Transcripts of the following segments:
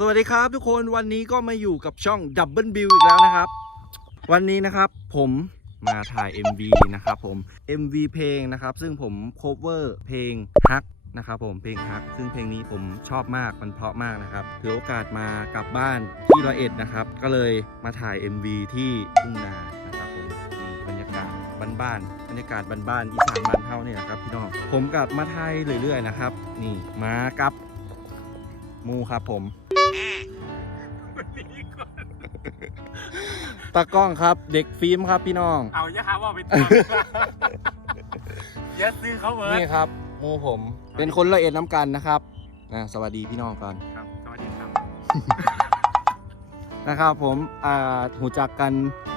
สวัสดีครับทุกคนวันนี้ก็มาอยู่กับช่อง Double Bill อีกแล้วนะครับ วันนี้นะครับผมมาถ่าย MV นะครับผม MV เพลงนะครับ ซึ่งผม cover เพลงฮักนะครับผมเพลงฮัก ซึ่งเพลงนี้ผมชอบมากมันเพราะมากนะครับถือโอกาสมากลับบ้านที่ร้อยเอ็ดนะครับ ก็เลยมาถ่าย MV ที่ทุ่งนานะครับผมนี่บรรยากาศบ้านๆบรรยากาศบ้านๆอีสานบ้านเฮาเนี่ยนะครับพี่น้องผมกลับมาไทยเรื่อยๆนะครับนี่มากับ มูครับผม ตากล้องครับ เด็กฟิล์มครับพี่น้อง เอาอย่าหาว่าเป็นตัวอย่าซื้อเขาเวิร์นี่ครับหมูผม เป็นคนละเอ็ดน้ำกันนะครับนะสวัสดีพี่น้องก่อน ครับสวัสดีครับนะครับผมอ่าหูจักกัน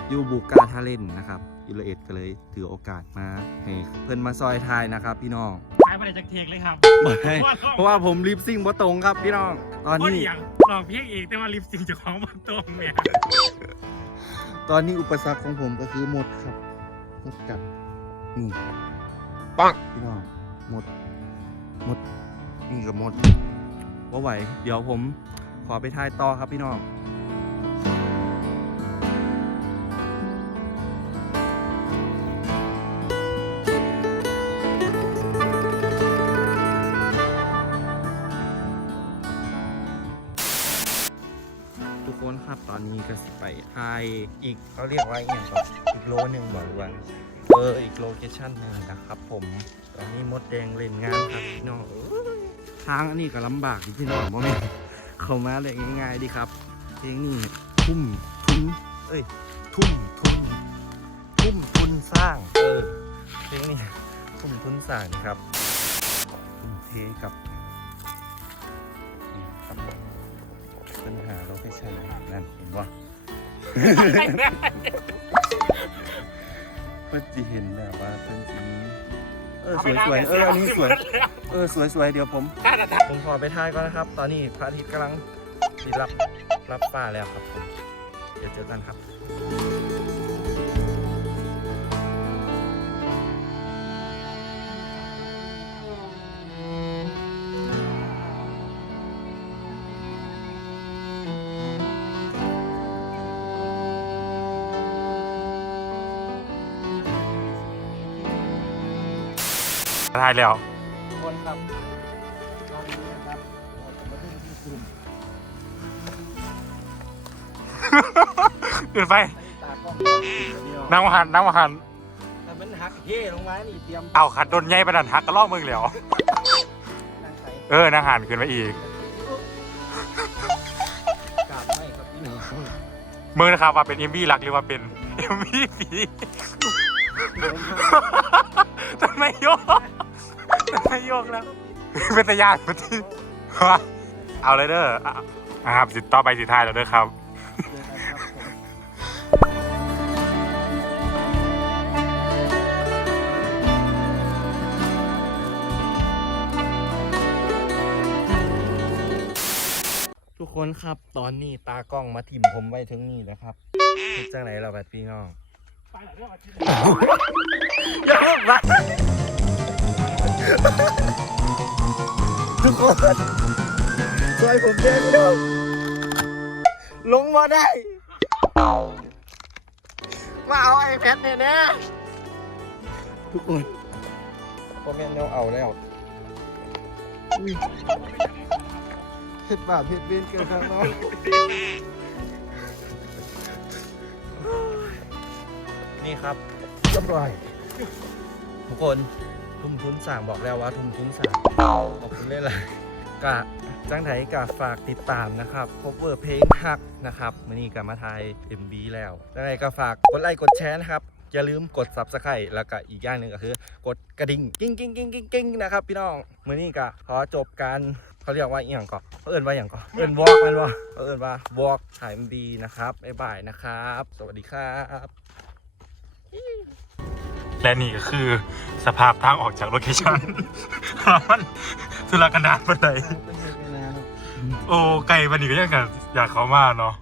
อยูบุกกาทาเล่นนะครับยูละเอ็ดก็เลยถือโอกาสมาให้เพื่อนมาซอยทายนะครับ พี่น้อง ขายมาได้จากเทกเลยครับไม่เพราะว่าผมรีบซิ่งบ่ตรงครับพี่น้อง ตอนโคตรนี้เหียงลองเพียงเองแต่ว่าลิปซิงค์เจะของมันตรงเนี่ย ตอนนี้อุปสรรคของผมก็คือหมดครับหมดกัดนี่ปังพี่น้องหมด หมด นี่ก็หมดว่าไหว เดี๋ยวผมขอไปทายต่อครับพี่น้อง ทุกคนครับตอนนี้ก็สิไปทายอีกเขาเรียกว่าอย่างก่ออีกโลหนึ่งบอกว่าเอออีกโลเคชั่นหนึ่งนะครับผมตอนนี้มดแดงเล่นงานครับพี่น้องทางอันนี้ก็ลำบากดิพี่น้องบ่แม่นเข้ามาเลยง่ายๆดีครับเพลงนี้ทุ่มทุนเอ้ยทุ่มทุนทุ่มทุนสร้างเออเพลงนี้ทุ่มทุนสร้างครับทุ่มเทกับนี่ครับ ปัญหาโลเคชั่นนั่นเห็นว่าเพื่อนจีเห็นแบบว่าเพื่อนจีเออสวยสวยๆเอออันนี้สวยเออสวยสวยๆเดี๋ยวผมผมขอไปท่ายก่อนนะครับ ตอนนี้พระอาทิตย์กำลังสีรับรับฟ้าแล้วครับผมเดี๋ยวเจอกันครับ ถ่ายแล้วคนครับตอนนี้นะครับมาดูที่กลุ่มเกินไปตากล้องนี่นั่งมาหันนั่งมาหันแต่มันหักเท่ลงมานี่เตรียมเอาขัดโดนใหญ่ประดันหักกระลอกมึงแล้วนั่งใส่เออนั่งหันขึ้นมาอีกกราบไม่ครับพี่น้องมึงนะครับว่าเป็นเอ็มบีรักหรือว่าเป็นเอ็มบีผีทำไมโยกทำ ไมโยกแล้ว เป็นตะยานมาที่เอาเลยเด้ออะอะครับสิต่อไปสิทายแล้วเด้อครับเจอกันครับผมทุกคนครับตอนนี้ตากล้องมาถิ่มผมไว้ถึงนี่แล้วครับเฮ็ดจังไหนเราแบบพี่น้อง อย่าเพิ่งมา ทุกคนช่วยผมด้วยพี่น้องลงมาได้ มาเอาไอแพดเนี่ยนะทุกคนพ่อแม่เราเอาแล้วอุ้ยเผ็ดบาปเผ็ดเวนเกินทางน้องนี่ครับเรียบร้อยทุกคน ทุ่มทุนสั่งบอกแล้วว่าทุ่มทุนสั่งขอบคุณเล่นอะไรกะจังไถกะฝากติดตามนะครับพบเวอร์เพลงฮักนะครับมื่อนี้กะมาไทย MB แล้วจังไงก็ฝากกดไลค์กดแชร์นะครับ อย่าลืมกด subscribe แล้วก็อีกอย่างหนึ่งก็คือ กดกระดิ่งกิ้งกิ้งกิ้งกิ้งกิ้งนะครับพี่น้องมื่อนี้ก็ขอจบการเขาเรียกว่าอหย่างก่อนเขาเอินว่าอย่างก่อนเอินวอล์กมันวะเขาเอินว่าวอล์กถ่ายดีนะครับบ๊ายบายนะครับ สวัสดีครับ และนี่ก็คือสภาพทางออกจากโลเคชั่นมันสุรกันดารปันไดโอ้ไกลวันนี้ก็ยังกับอยากเขามาเนาะ